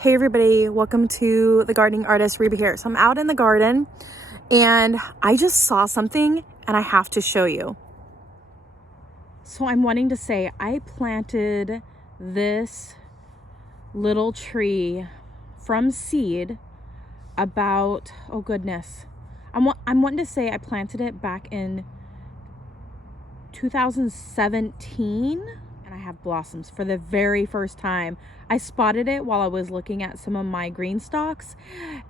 Hey everybody, welcome to the gardening artist Reba here. So I'm out in the garden and I just saw something and I have to show you. So I'm wanting to say I planted this little tree from seed about, oh goodness. I'm wanting to say I planted it back in 2017 and I have blossoms for the very first time. I spotted it while I was looking at some of my green stalks,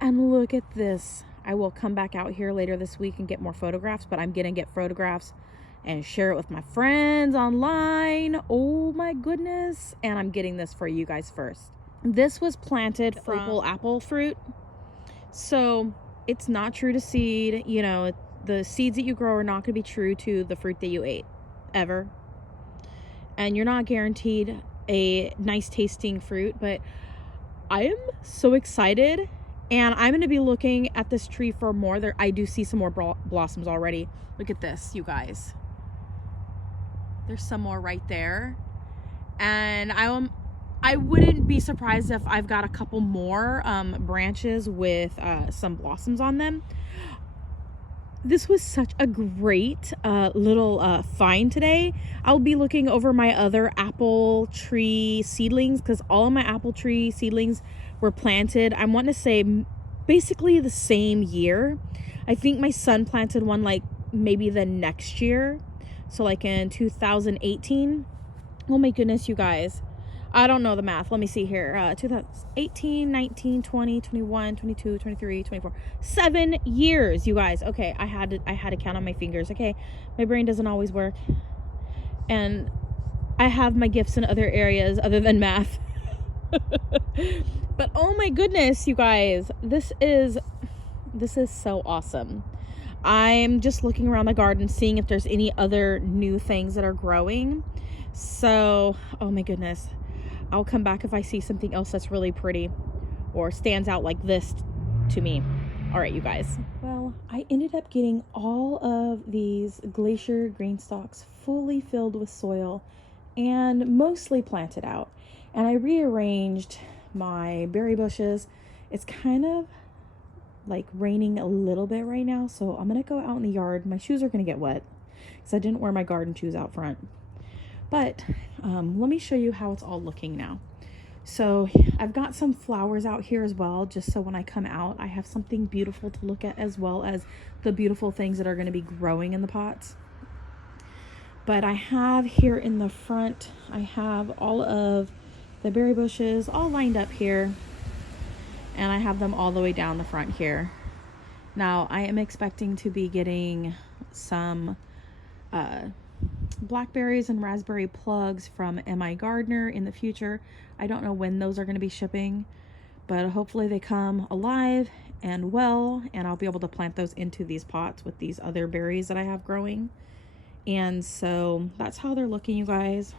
and look at this. I will come back out here later this week and get more photographs, but I'm gonna get photographs and share it with my friends online. Oh my goodness. And I'm getting this for you guys first. This was planted from apple fruit. So it's not true to seed. You know, the seeds that you grow are not gonna be true to the fruit that you ate, ever. And you're not guaranteed a nice tasting fruit, but I am so excited, and I'm going to be looking at this tree for more. I do see some more blossoms already. Look at this, you guys. There's some more right there, and I wouldn't be surprised if I've got a couple more branches with some blossoms on them. This was such a great little find today. I'll be looking over my other apple tree seedlings because all of my apple tree seedlings were planted, I want to say, basically the same year. I think my son planted one like maybe the next year. So like in 2018. Oh my goodness, you guys. I don't know the math. Let me see here. 2018, 19, 20, 21, 22, 23, 24. 7 years, you guys. Okay, I had to count on my fingers. Okay, my brain doesn't always work. And I have my gifts in other areas other than math. But oh my goodness, you guys. This is so awesome. I'm just looking around the garden, seeing if there's any other new things that are growing. So, oh my goodness. I'll come back if I see something else that's really pretty or stands out like this to me. All right, you guys. Well, I ended up getting all of these glacier green stalks fully filled with soil and mostly planted out. And I rearranged my berry bushes. It's kind of like raining a little bit right now, so I'm gonna go out in the yard. My shoes are gonna get wet because I didn't wear my garden shoes out front. But let me show you how it's all looking now. So I've got some flowers out here as well, just so when I come out, I have something beautiful to look at, as well as the beautiful things that are going to be growing in the pots. But I have here in the front, I have all of the berry bushes all lined up here, and I have them all the way down the front here. Now I am expecting to be getting some blackberries and raspberry plugs from M.I. Gardener in the future. I don't know when those are going to be shipping, but hopefully they come alive and well, and I'll be able to plant those into these pots with these other berries that I have growing. And so that's how they're looking, you guys.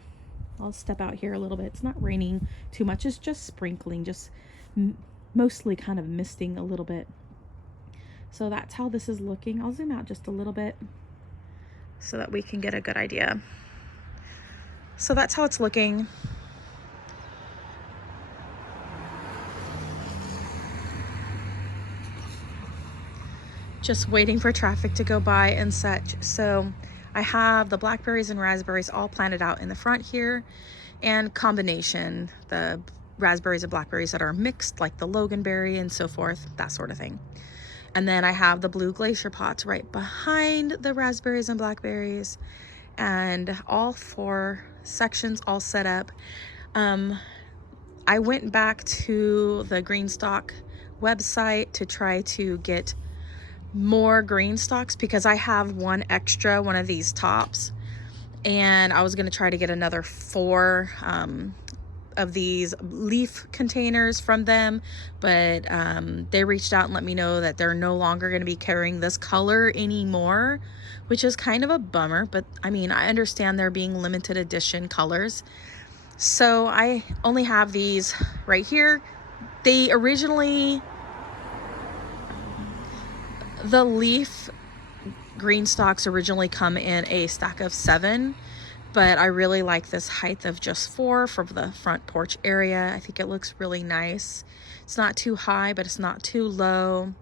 I'll step out here a little bit. It's not raining too much. It's just sprinkling, just mostly kind of misting a little bit. So that's how this is looking. I'll zoom out just a little bit so that we can get a good idea. So that's how it's looking. Just waiting for traffic to go by and such. So I have the blackberries and raspberries all planted out in the front here, and combination, the raspberries and blackberries that are mixed, like the loganberry and so forth, that sort of thing. And then I have the blue glacier pots right behind the raspberries and blackberries, and all 4 sections all set up. I went back to the green stalk website to try to get more green stalks because I have one of these tops, and I was going to try to get another 4 of these leaf containers from them, but they reached out and let me know that they're no longer going to be carrying this color anymore, which is kind of a bummer. But I mean, I understand they're being limited edition colors, so I only have these right here. The leaf green stalks originally come in a stack of 7, but I really like this height of just 4 from the front porch area. I think it looks really nice. It's not too high, but it's not too low,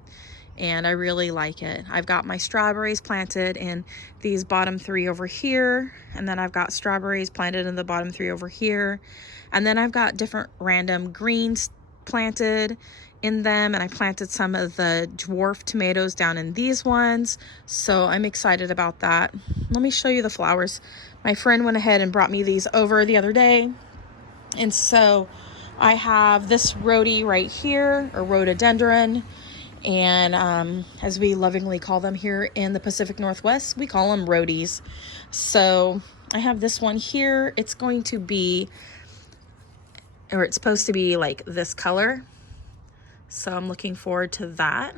and I really like it. I've got my strawberries planted in these bottom 3 over here, and then I've got strawberries planted in the bottom 3 over here, and then I've got different random greens planted in them, and I planted some of the dwarf tomatoes down in these ones, so I'm excited about that. Let me show you the flowers. My friend went ahead and brought me these over the other day, and so I have this rhodie right here, or rhododendron, and as we lovingly call them here in the Pacific Northwest, we call them rhodies. So I have this one here. It's going to be, or it's supposed to be like this color, so I'm looking forward to that.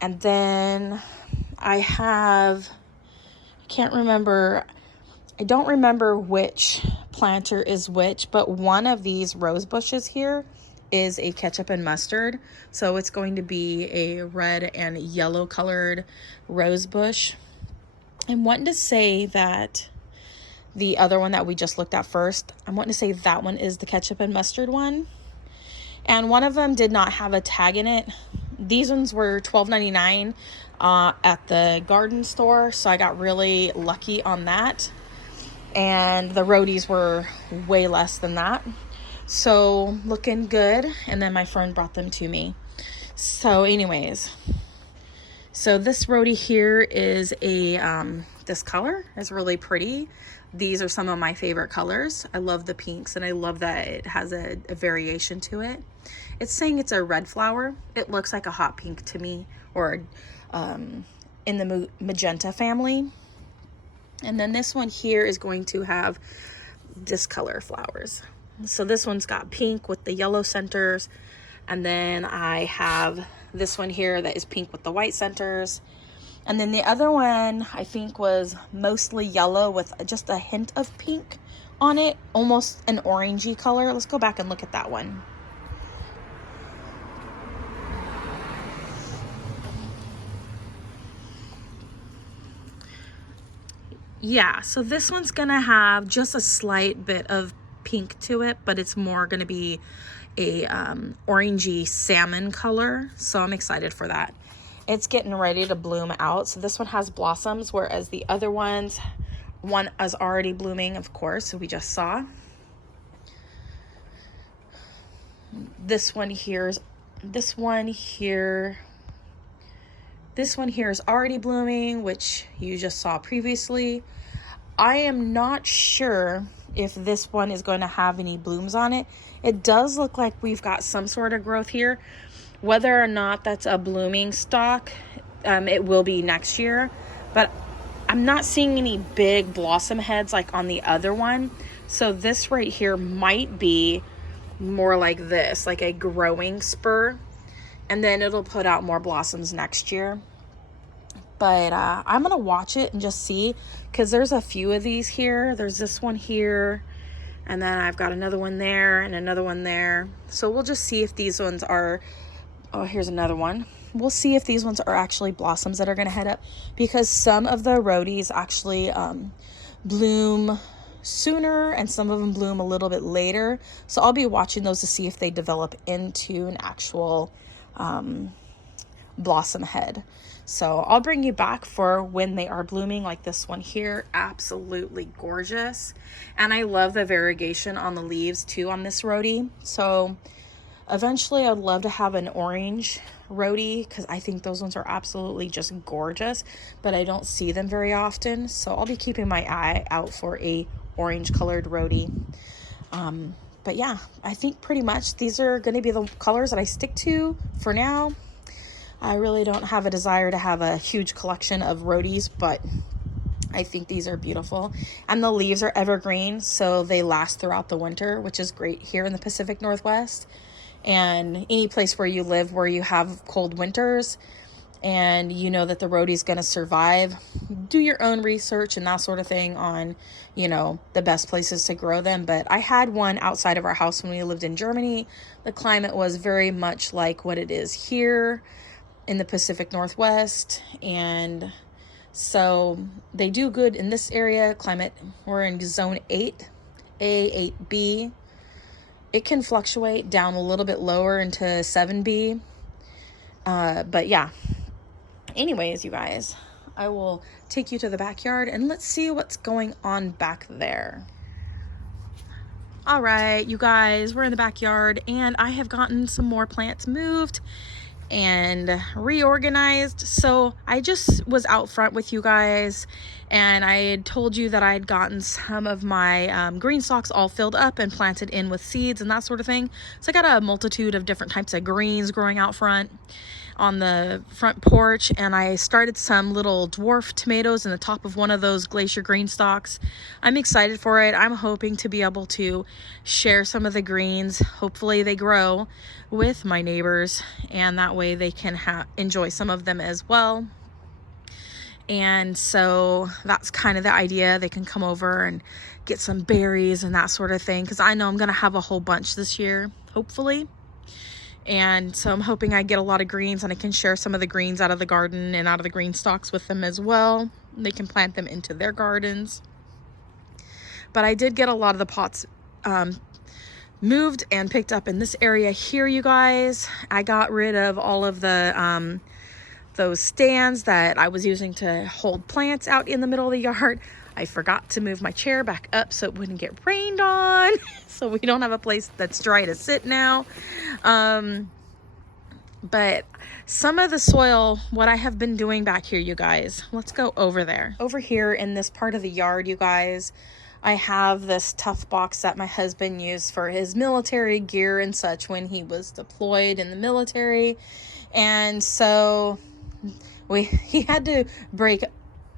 And then I have, I don't remember which planter is which, but one of these rose bushes here is a ketchup and mustard. So it's going to be a red and yellow colored rose bush. I'm wanting to say that the other one that we just looked at first, I'm wanting to say that one is the ketchup and mustard one. And one of them did not have a tag in it. These ones were $12.99 at the garden store, so I got really lucky on that. And the rhodies were way less than that. So looking good. And then my friend brought them to me. So anyways, so this rhodie here is a, this color is really pretty. These are some of my favorite colors. I love the pinks, and I love that it has a variation to it. It's saying it's a red flower. It looks like a hot pink to me, or in the magenta family. And then this one here is going to have this color flowers. So this one's got pink with the yellow centers. And then I have this one here that is pink with the white centers. And then the other one I think was mostly yellow with just a hint of pink on it, almost an orangey color. Let's go back and look at that one. Yeah, so this one's gonna have just a slight bit of pink to it, but it's more gonna be a orangey salmon color, so I'm excited for that. It's getting ready to bloom out. So this one has blossoms, whereas the other one is already blooming, of course, so we just saw. This one here is already blooming, which you just saw previously. I am not sure if this one is going to have any blooms on it. It does look like we've got some sort of growth here. Whether or not that's a blooming stalk, it will be next year. But I'm not seeing any big blossom heads like on the other one. So this right here might be more like this, like a growing spur. And then it'll put out more blossoms next year. But I'm going to watch it and just see, because there's a few of these here. There's this one here, and then I've got another one there and another one there. So we'll just see if these ones are, oh, here's another one. We'll see if these ones are actually blossoms that are going to head up, because some of the rhodies actually bloom sooner and some of them bloom a little bit later. So I'll be watching those to see if they develop into an actual blossom head. So I'll bring you back for when they are blooming, like this one here. Absolutely gorgeous. And I love the variegation on the leaves too on this rhodie. So eventually I'd love to have an orange rhodie, because I think those ones are absolutely just gorgeous, but I don't see them very often. So I'll be keeping my eye out for a orange colored rhodie. But yeah, I think pretty much these are going to be the colors that I stick to for now. I really don't have a desire to have a huge collection of rhodies, but I think these are beautiful. And the leaves are evergreen, so they last throughout the winter, which is great here in the Pacific Northwest. And any place where you live where you have cold winters and you know that the rhodie is going to survive, do your own research and that sort of thing on, you know, the best places to grow them. But I had one outside of our house when we lived in Germany. The climate was very much like what it is here in the Pacific Northwest, and So they do good in this area climate. We're in zone 8, A, 8B. It can fluctuate down a little bit lower into 7B. But yeah, anyways, you guys, I will take you to the backyard and let's see what's going on back there. All right, you guys, we're in the backyard and I have gotten some more plants moved and reorganized. So I just was out front with you guys and I had told you that I had gotten some of my green stalks all filled up and planted in with seeds and that sort of thing. So I got a multitude of different types of greens growing out front on the front porch, and I started some little dwarf tomatoes in the top of one of those glacier green stalks. I'm excited for it. I'm hoping to be able to share some of the greens. Hopefully they grow with my neighbors, and that way they can enjoy some of them as well. And so that's kind of the idea. They can come over and get some berries and that sort of thing, because I know I'm gonna have a whole bunch this year, hopefully. And so I'm hoping I get a lot of greens and I can share some of the greens out of the garden and out of the green stalks with them as well. They can plant them into their gardens. But I did get a lot of the pots moved and picked up in this area here, you guys. I got rid of all of the those stands that I was using to hold plants out in the middle of the yard. I forgot to move my chair back up so it wouldn't get rained on. So we don't have a place that's dry to sit now. But some of the soil, what I have been doing back here, you guys, let's go over there. Over here in this part of the yard, you guys, I have this tough box that my husband used for his military gear and such when he was deployed in the military. And so he had to break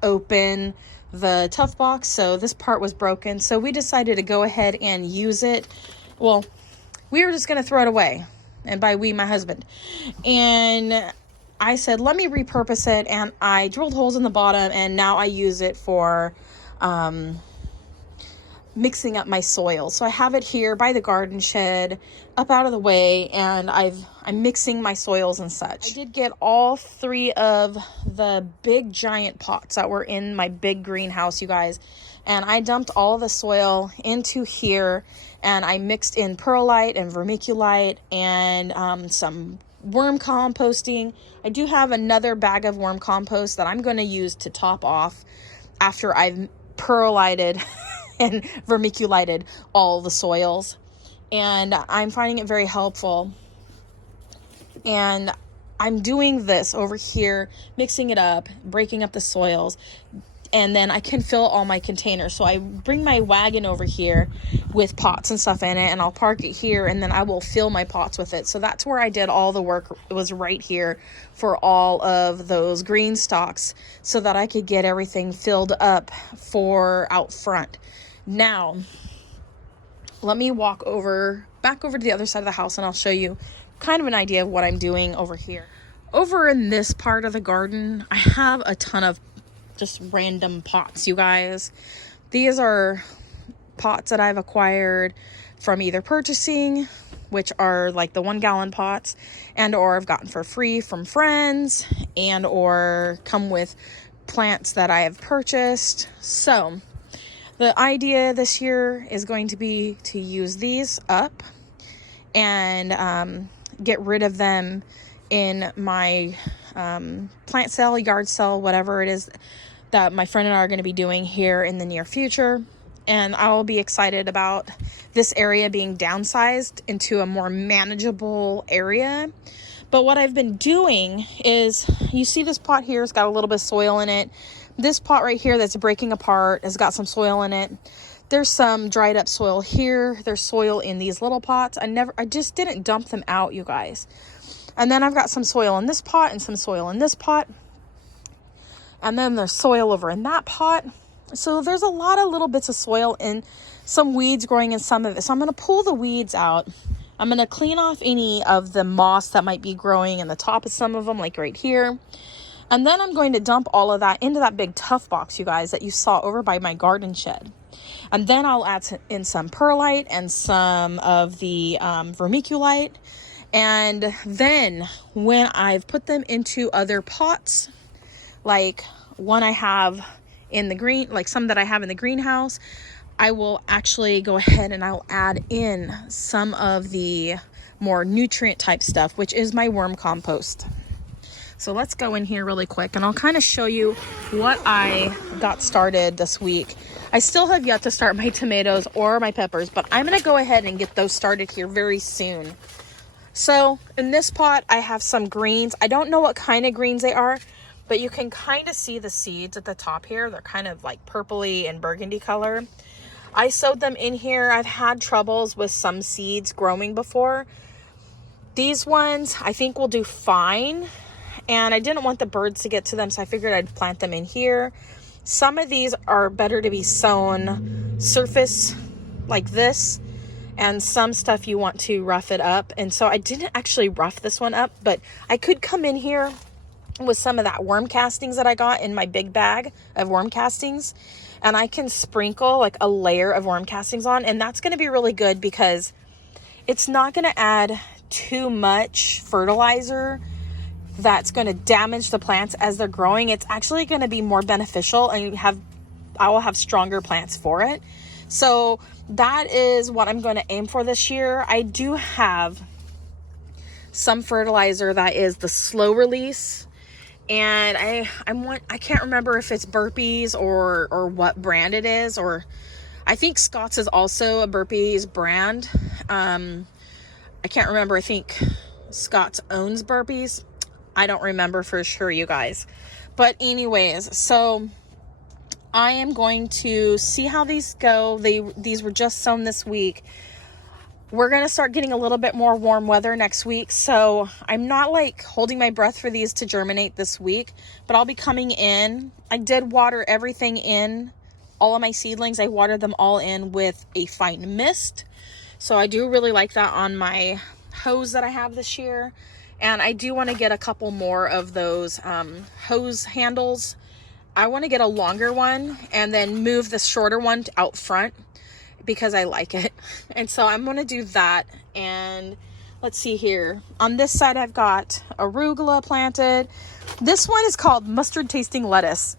open the tough box, so this part was broken, so we decided to go ahead and use it. Well, we were just gonna throw it away, and by we, my husband. And I said, let me repurpose it, and I drilled holes in the bottom, and now I use it for mixing up my soil. So I have it here by the garden shed, up out of the way, and I'm mixing my soils and such. I did get all 3 of the big giant pots that were in my big greenhouse, you guys, and I dumped all of the soil into here, and I mixed in perlite and vermiculite and some worm composting. I do have another bag of worm compost that I'm going to use to top off after I've perlited and vermiculated all the soils, and I'm finding it very helpful. And I'm doing this over here, mixing it up, breaking up the soils, and then I can fill all my containers. So I bring my wagon over here with pots and stuff in it, and I'll park it here, and then I will fill my pots with it. So that's where I did all the work. It was right here for all of those green stalks so that I could get everything filled up for out front. Now, let me walk back over to the other side of the house, and I'll show you kind of an idea of what I'm doing over here. Over in this part of the garden, I have a ton of just random pots, you guys. These are pots that I've acquired from either purchasing, which are like the 1 gallon pots, and or I've gotten for free from friends, and or come with plants that I have purchased. So the idea this year is going to be to use these up and get rid of them in my plant sale, yard sale, whatever it is that my friend and I are going to be doing here in the near future. And I'll be excited about this area being downsized into a more manageable area. But what I've been doing is, you see this pot here, it's got a little bit of soil in it. This pot right here that's breaking apart has got some soil in it. There's some dried up soil here. There's soil in these little pots. I just didn't dump them out, you guys. And then I've got some soil in this pot and some soil in this pot. And then there's soil over in that pot. So there's a lot of little bits of soil and some weeds growing in some of it. So I'm going to pull the weeds out. I'm going to clean off any of the moss that might be growing in the top of some of them, like right here. And then I'm going to dump all of that into that big tough box, you guys, that you saw over by my garden shed. And then I'll add in some perlite and some of the vermiculite. And then when I've put them into other pots, like one I have in the green, like some that I have in the greenhouse, I will actually go ahead and I'll add in some of the more nutrient type stuff, which is my worm compost. So let's go in here really quick and I'll kind of show you what I got started this week. I still have yet to start my tomatoes or my peppers, but I'm going to go ahead and get those started here very soon. So in this pot, I have some greens. I don't know what kind of greens they are, but you can kind of see the seeds at the top here. They're kind of like purpley and burgundy color. I sowed them in here. I've had troubles with some seeds growing before. These ones I think will do fine. And I didn't want the birds to get to them, so I figured I'd plant them in here. Some of these are better to be sown surface like this, and some stuff you want to rough it up. And so I didn't actually rough this one up, but I could come in here with some of that worm castings that I got in my big bag of worm castings, and I can sprinkle like a layer of worm castings on, and that's going to be really good because it's not going to add too much fertilizer that's going to damage the plants as they're growing. It's actually going to be more beneficial, and I will have stronger plants for it. So that is what I'm going to aim for this year. I do have some fertilizer that is the slow release, and I can't remember if it's Burpees or what brand it is, or I think Scott's is also a Burpees brand. I can't remember. I think Scott's owns Burpees. I don't remember for sure, you guys. But anyways, so I am going to see how these go. These were just sown this week. We're going to start getting a little bit more warm weather next week. So I'm not like holding my breath for these to germinate this week, but I'll be coming in. I did water everything in. All of my seedlings, I watered them all in with a fine mist. So I do really like that on my hose that I have this year. And I do want to get a couple more of those hose handles. I want to get a longer one and then move the shorter one out front because I like it. And so I'm going to do that. And let's see here. On this side, I've got arugula planted. This one is called mustard tasting lettuce.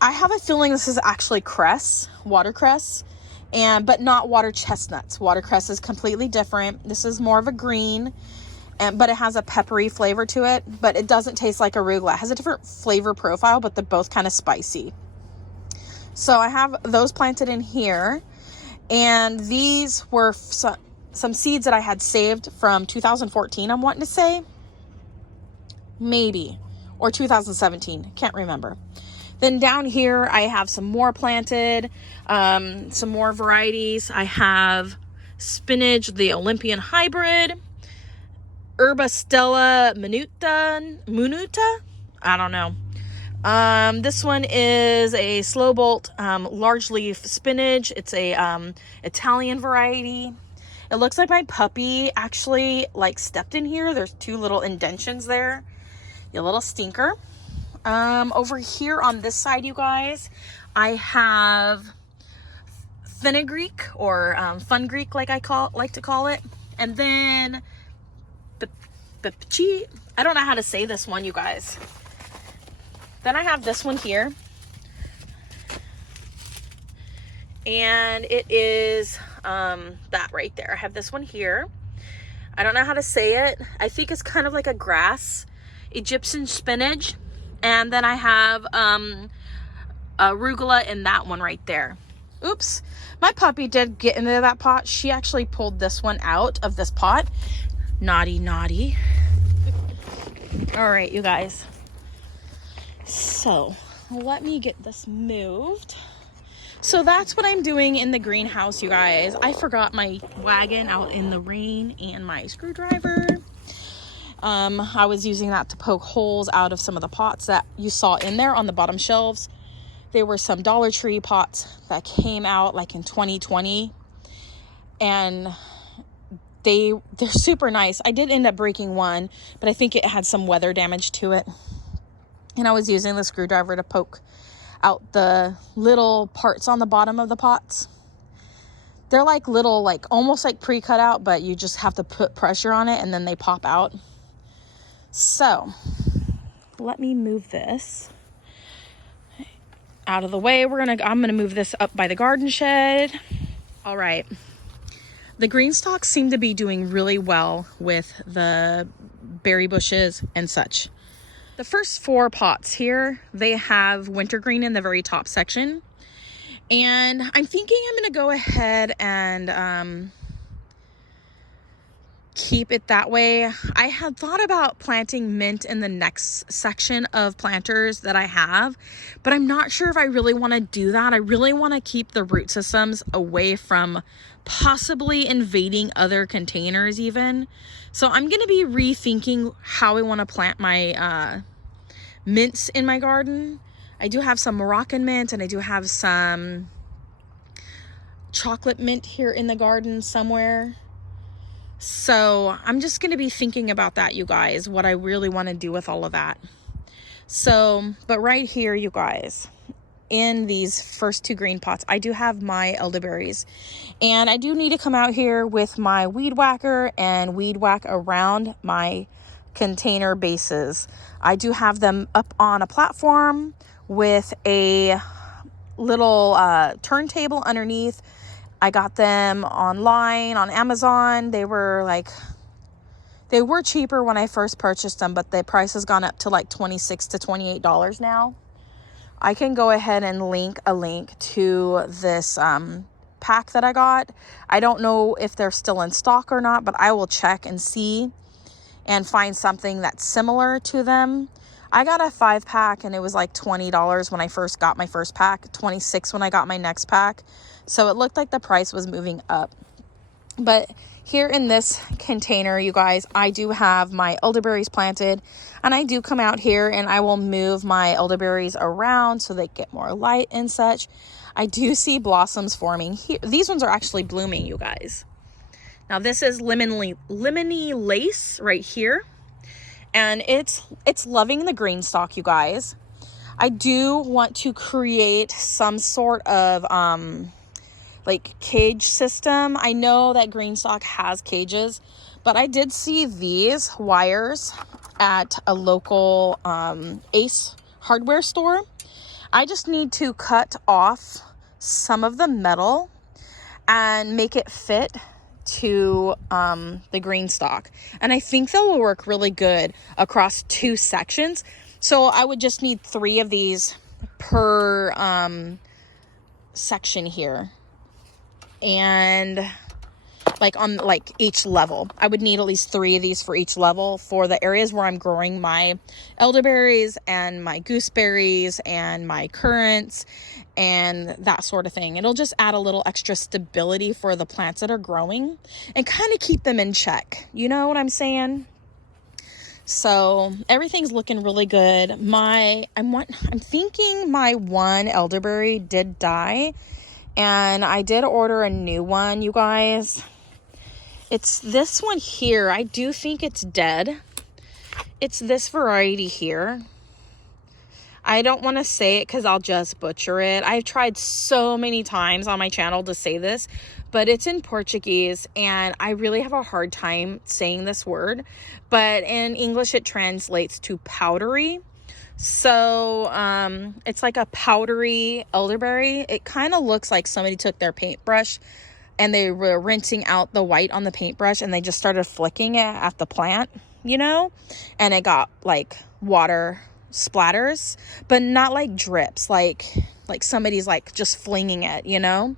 I have a feeling this is actually cress, watercress, but not water chestnuts. Watercress is completely different. This is more of a green. But it has a peppery flavor to it, but it doesn't taste like arugula. It has a different flavor profile, but they're both kind of spicy. So I have those planted in here, and these were some seeds that I had saved from 2014, I'm wanting to say. Maybe. Or 2017. Can't remember. Then down here, I have some more planted, some more varieties. I have spinach, the Olympian hybrid. Reba Stella Minuta. I don't know. This one is a slow bolt, large leaf spinach. It's a Italian variety. It looks like my puppy actually like stepped in here. There's two little indentions there. You little stinker. Over here on this side, you guys, I have fenugreek or fungreek, like I like to call it, and then I don't know how to say this one, you guys. Then I have this one here, and it is that right there. I have this one here. I don't know how to say it. I think it's kind of like a grass, Egyptian spinach. And then I have arugula in that one right there. Oops, my puppy did get into that pot. She actually pulled this one out of this pot. Naughty. All right, you guys. So let me get this moved. So that's what I'm doing in the greenhouse, you guys. I forgot my wagon out in the rain and my screwdriver. I was using that to poke holes out of some of the pots that you saw in there on the bottom shelves. They were some Dollar Tree pots that came out like in 2020, and they're super nice. I did end up breaking one, but I think it had some weather damage to it. And I was using the screwdriver to poke out the little parts on the bottom of the pots. They're like little, like almost like pre-cut out, but you just have to put pressure on it and then they pop out. So let me move this. out of the way. I'm gonna move this up by the garden shed. All right. The green stalks seem to be doing really well with the berry bushes and such. The first 4 pots here, they have wintergreen in the very top section. And I'm thinking I'm gonna go ahead and keep it that way. I had thought about planting mint in the next section of planters that I have, but I'm not sure if I really want to do that. I really want to keep the root systems away from possibly invading other containers even. So I'm going to be rethinking how I want to plant my mints in my garden. I do have some Moroccan mint and I do have some chocolate mint here in the garden somewhere. So I'm just going to be thinking about that, you guys, what I really want to do with all of that. So, but right here, you guys, in these first 2 green pots, I do have my elderberries, and I do need to come out here with my weed whacker and weed whack around my container bases. I do have them up on a platform with a little turntable underneath. I got them online on Amazon. They were cheaper when I first purchased them, but the price has gone up to like $26 to $28 now. I can go ahead and link a link to this pack that I got. I don't know if they're still in stock or not, but I will check and see and find something that's similar to them. I got a 5-pack and it was like $20 when I first got my first pack, $26 when I got my next pack. So it looked like the price was moving up. But here in this container, you guys, I do have my elderberries planted, and I do come out here and I will move my elderberries around so they get more light and such. I do see blossoms forming here. These ones are actually blooming, you guys. Now this is lemony lace right here, and it's loving the green stalk, you guys. I do want to create some sort of like cage system. I know that green stalk has cages, but I did see these wires at a local Ace hardware store. I just need to cut off some of the metal and make it fit to the green stalk, and I think that will work really good across 2 sections. So I would just need 3 of these per section here, and like on like each level I would need at least 3 of these for each level for the areas where I'm growing my elderberries and my gooseberries and my currants and that sort of thing. It'll just add a little extra stability for the plants that are growing and kind of keep them in check. You know what I'm saying? So everything's looking really good. I'm thinking my one elderberry did die, and I did order a new one, you guys. It's this one here. I do think it's dead. It's this variety here. I don't want to say it because I'll just butcher it. I've tried so many times on my channel to say this, but it's in Portuguese and I really have a hard time saying this word. But in English, it translates to powdery. So it's like a powdery elderberry. It kind of looks like somebody took their paintbrush and they were rinsing out the white on the paintbrush and they just started flicking it at the plant, you know, and it got like water splatters, but not like drips, like somebody's like just flinging it, you know.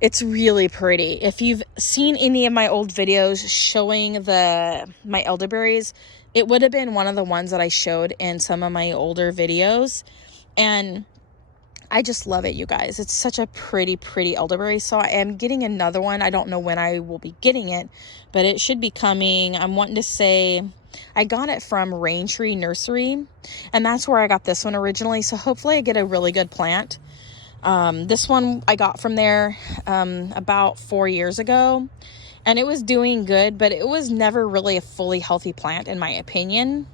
It's really pretty. If you've seen any of my old videos showing my elderberries, it would have been one of the ones that I showed in some of my older videos, and I just love it, you guys. It's such a pretty elderberry. So I am getting another one. I don't know when I will be getting it, but it should be coming. I'm wanting to say I got it from Rain Tree Nursery, and that's where I got this one originally. So hopefully I get a really good plant. This one I got from there about 4 years ago, and it was doing good, but it was never really a fully healthy plant in my opinion.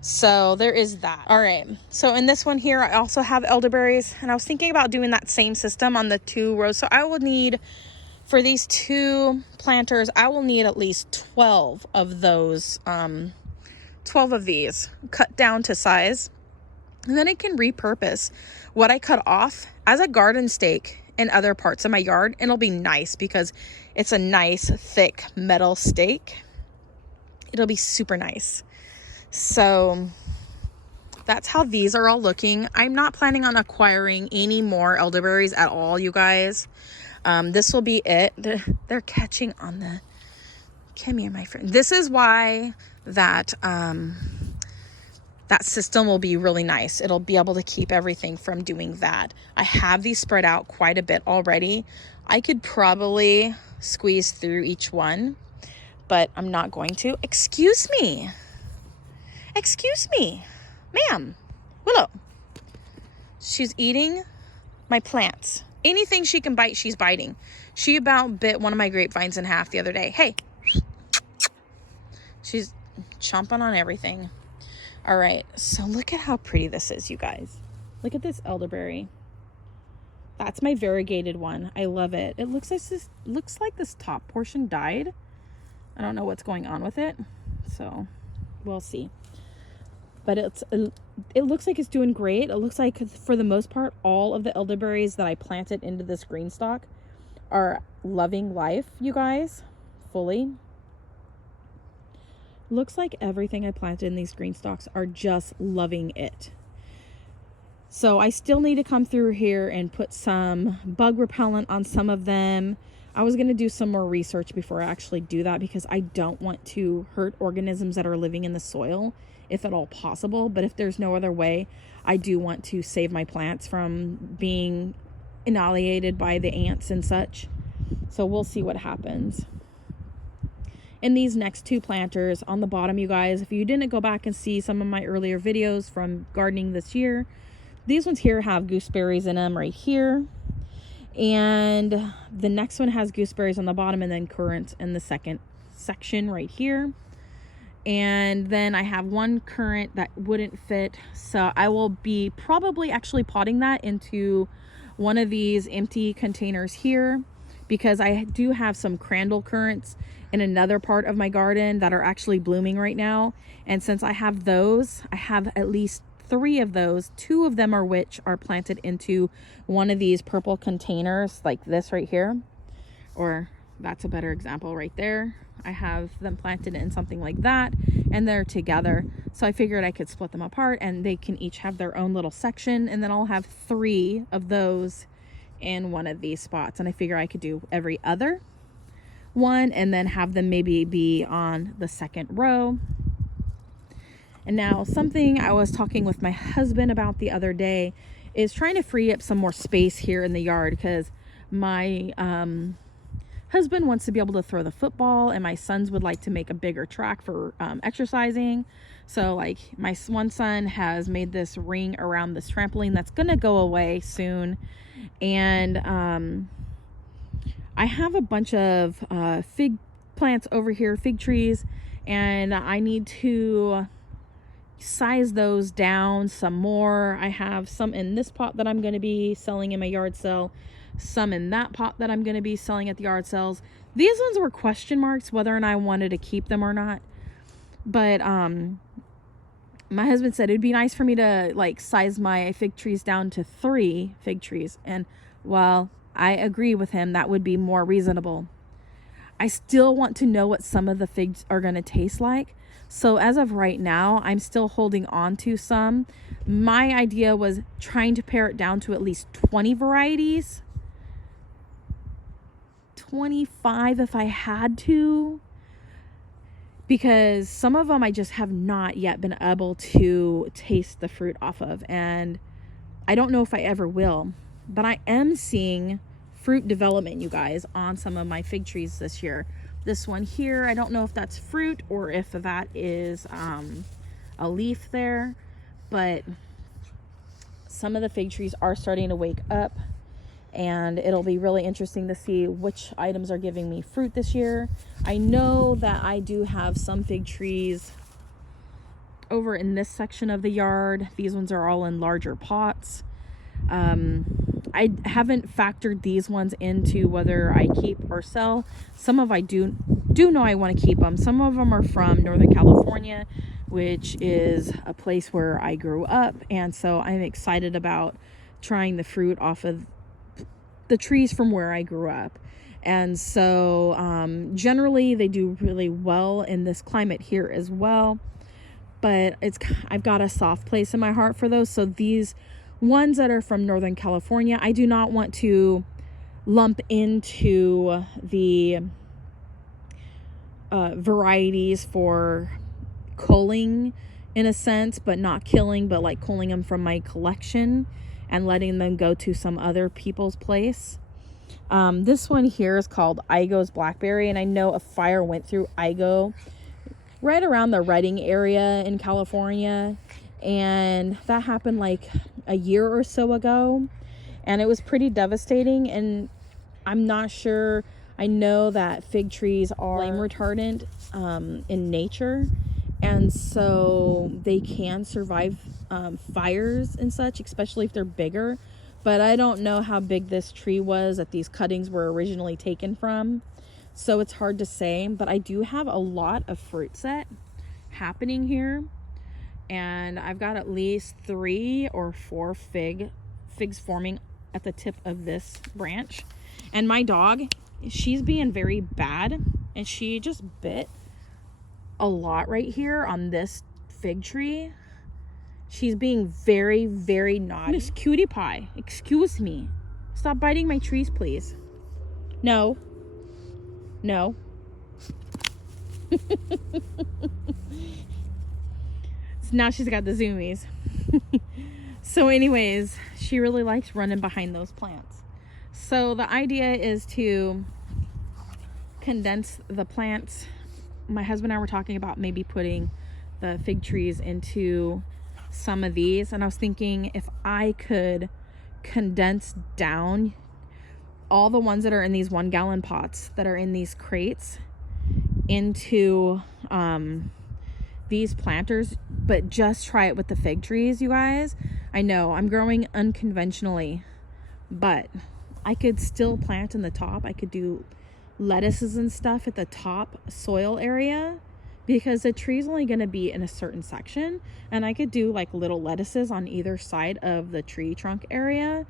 So there is that. All right. So in this one here, I also have elderberries, and I was thinking about doing that same system on the 2 rows. So I will need, for these 2 planters, I will need at least 12 of those, 12 of these cut down to size. And then I can repurpose what I cut off as a garden stake in other parts of my yard. And it'll be nice because it's a nice, thick metal stake. It'll be super nice. So that's how these are all looking. I'm not planning on acquiring any more elderberries at all, you guys. This will be it. They're catching on the... Come here, my friend. This is why that that system will be really nice. It'll be able to keep everything from doing that. I have these spread out quite a bit already. I could probably squeeze through each one, but I'm not going to. Excuse me. Excuse me. Ma'am. Willow. She's eating my plants. Anything she can bite, she's biting. She about bit one of my grapevines in half the other day. Hey. She's chomping on everything. All right, so look at how pretty this is, you guys. Look at this elderberry. That's my variegated one. I love it. It looks like this top portion died. I don't know what's going on with it, so we'll see. But it looks like it's doing great. It looks like, for the most part, all of the elderberries that I planted into this green stock are loving life, you guys, fully. Looks like everything I planted in these green stalks are just loving it. So I still need to come through here and put some bug repellent on some of them. I was going to do some more research before I actually do that, because I don't want to hurt organisms that are living in the soil, if at all possible. But if there's no other way, I do want to save my plants from being annihilated by the ants and such. So we'll see what happens. And these next two planters on the bottom, you guys, if you didn't go back and see some of my earlier videos from gardening this year, these ones here have gooseberries in them right here. And the next one has gooseberries on the bottom and then currants in the second section right here. And then I have one currant that wouldn't fit. So I will be probably actually potting that into one of these empty containers here, because I do have some crandall currants in another part of my garden that are actually blooming right now. And since I have those, I have at least 3 of those. 2 of them are which are planted into one of these purple containers like this right here. Or that's a better example right there. I have them planted in something like that, and they're together. So I figured I could split them apart and they can each have their own little section, and then I'll have 3 of those in one of these spots. And I figure I could do every other one and then have them maybe be on the second row. And now, something I was talking with my husband about the other day is trying to free up some more space here in the yard, because my husband wants to be able to throw the football, and my sons would like to make a bigger track for exercising. So like my one son has made this ring around this trampoline that's gonna go away soon. And I have a bunch of fig plants over here, fig trees, and I need to size those down some more. I have some in this pot that I'm going to be selling in my yard sale, some in that pot that I'm going to be selling at the yard sales. These ones were question marks whether or not I wanted to keep them or not. But my husband said it'd be nice for me to like size my fig trees down to 3 fig trees. And while I agree with him, that would be more reasonable, I still want to know what some of the figs are going to taste like. So as of right now, I'm still holding on to some. My idea was trying to pare it down to at least 20 varieties. 25 if I had to. Because some of them I just have not yet been able to taste the fruit off of. And I don't know if I ever will. But I am seeing fruit development, you guys, on some of my fig trees this year. This one here, I don't know if that's fruit or if that is a leaf there, but some of the fig trees are starting to wake up, and it'll be really interesting to see which items are giving me fruit this year. I know that I do have some fig trees over in this section of the yard. These ones are all in larger pots. I haven't factored these ones into whether I keep or sell. Some of I do know I want to keep them. Some of them are from Northern California, which is a place where I grew up. And so I'm excited about trying the fruit off of the trees from where I grew up. And so generally they do really well in this climate here as well. But I've got a soft place in my heart for those. So these ones that are from Northern California, I do not want to lump into the varieties for culling in a sense, but not killing, but like culling them from my collection and letting them go to some other people's place. This one here is called Igo's Blackberry, and I know a fire went through Igo right around the Redding area in California, and that happened like a year or so ago, and it was pretty devastating. And I'm not sure, I know that fig trees are flame retardant in nature, and so they can survive fires and such, especially if they're bigger. But I don't know how big this tree was that these cuttings were originally taken from, so it's hard to say. But I do have a lot of fruit set happening here, and I've got at least 3 or 4 figs forming at the tip of this branch. And my dog, she's being very bad, and she just bit a lot right here on this fig tree. She's being very, very naughty. Miss Cutie Pie, excuse me. Stop biting my trees, please. No. No. So now she's got the zoomies. So anyways, she really likes running behind those plants. So the idea is to condense the plants. My husband and I were talking about maybe putting the fig trees into some of these, and I was thinking if I could condense down all the ones that are in these 1-gallon pots that are in these crates into these planters, but just try it with the fig trees, you guys. I know I'm growing unconventionally, but I could still plant in the top. I could do lettuces and stuff at the top soil area, because the tree's only going to be in a certain section, and I could do like little lettuces on either side of the tree trunk area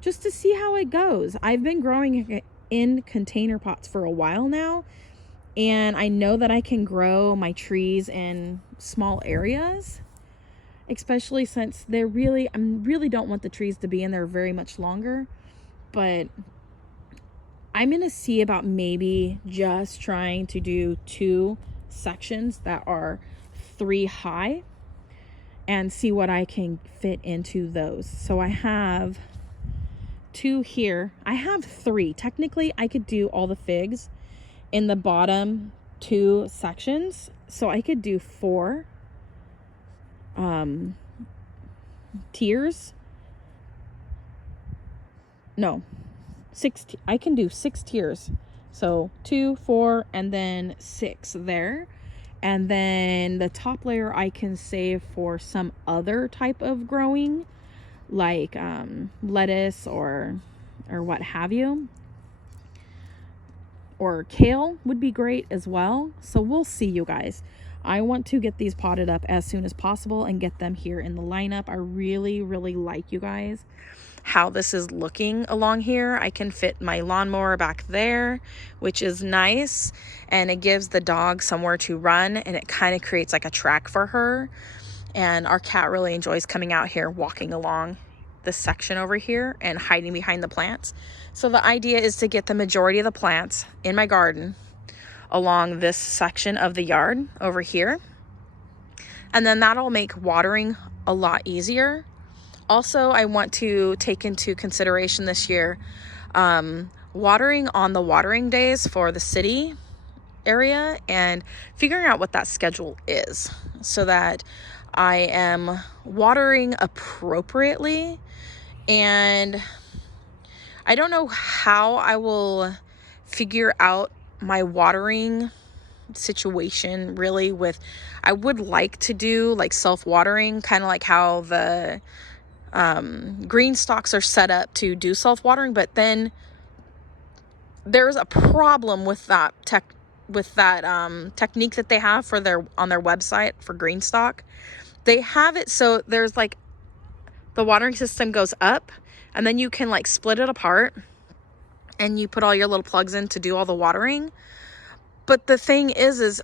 just to see how it goes. I've been growing in container pots for a while now, and I know that I can grow my trees in small areas, especially since I really don't want the trees to be in there very much longer. But I'm going to see about maybe just trying to do 2 sections that are 3 high and see what I can fit into those. So I have 2 here. I have 3. Technically, I could do all the figs in the bottom 2 sections. So I could do 4 tiers. No, 6. I can do 6 tiers. So 2, 4, and then 6 there. And then the top layer I can save for some other type of growing, like lettuce or what have you. Or kale would be great as well. So we'll see, you guys. I want to get these potted up as soon as possible and get them here in the lineup. I really, really like, you guys, how this is looking along here. I can fit my lawnmower back there, which is nice, and it gives the dog somewhere to run, and it kind of creates like a track for her. And our cat really enjoys coming out here, walking along this section over here and hiding behind the plants. So the idea is to get the majority of the plants in my garden along this section of the yard over here, and then that'll make watering a lot easier. Also, I want to take into consideration this year watering on the watering days for the city area, and figuring out what that schedule is so that I am watering appropriately. And I don't know how I will figure out my watering situation really with, I would like to do like self-watering, kind of like how the green stalks are set up to do self-watering, but then there's a problem with that technique that they have for on their website for green stock. They have it so there's like the watering system goes up, and then you can like split it apart and you put all your little plugs in to do all the watering. But the thing is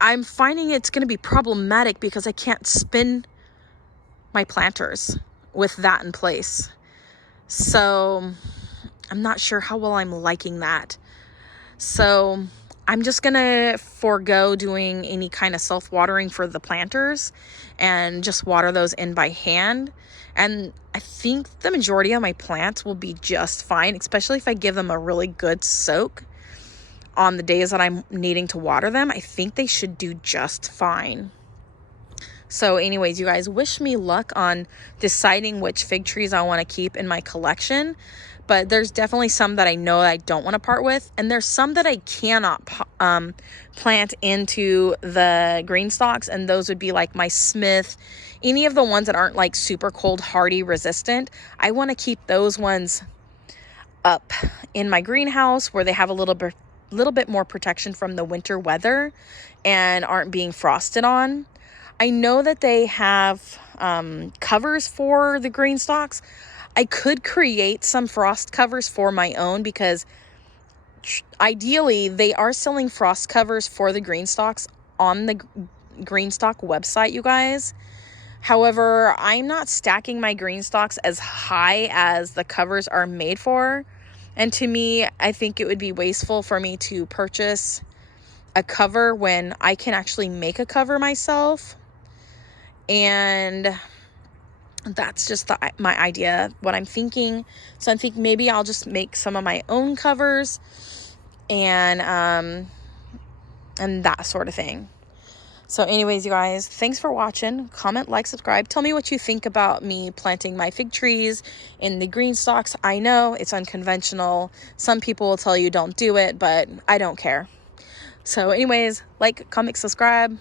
I'm finding it's going to be problematic because I can't spin my planters with that in place. So I'm not sure how well I'm liking that. So I'm just going to forego doing any kind of self-watering for the planters and just water those in by hand. And I think the majority of my plants will be just fine, especially if I give them a really good soak on the days that I'm needing to water them. I think they should do just fine. So anyways, you guys, wish me luck on deciding which fig trees I want to keep in my collection. But there's definitely some that I know I don't want to part with. And there's some that I cannot plant into the green stalks. And those would be like my Smith, any of the ones that aren't like super cold hardy resistant. I want to keep those ones up in my greenhouse where they have a little bit more protection from the winter weather and aren't being frosted on. I know that they have covers for the green stalks. I could create some frost covers for my own because ideally they are selling frost covers for the green stalks on the green stalk website, you guys. However, I'm not stacking my green stalks as high as the covers are made for. And to me, I think it would be wasteful for me to purchase a cover when I can actually make a cover myself. And that's just my idea, what I'm thinking. So I'm thinking maybe I'll just make some of my own covers and that sort of thing. So anyways, you guys, thanks for watching. Comment, like, subscribe. Tell me what you think about me planting my fig trees in the green stalks. I know it's unconventional. Some people will tell you don't do it, but I don't care. So anyways, like, comment, subscribe.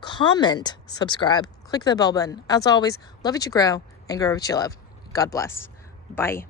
Comment, subscribe, click the bell button. As always, love what you grow and grow what you love. God bless. Bye.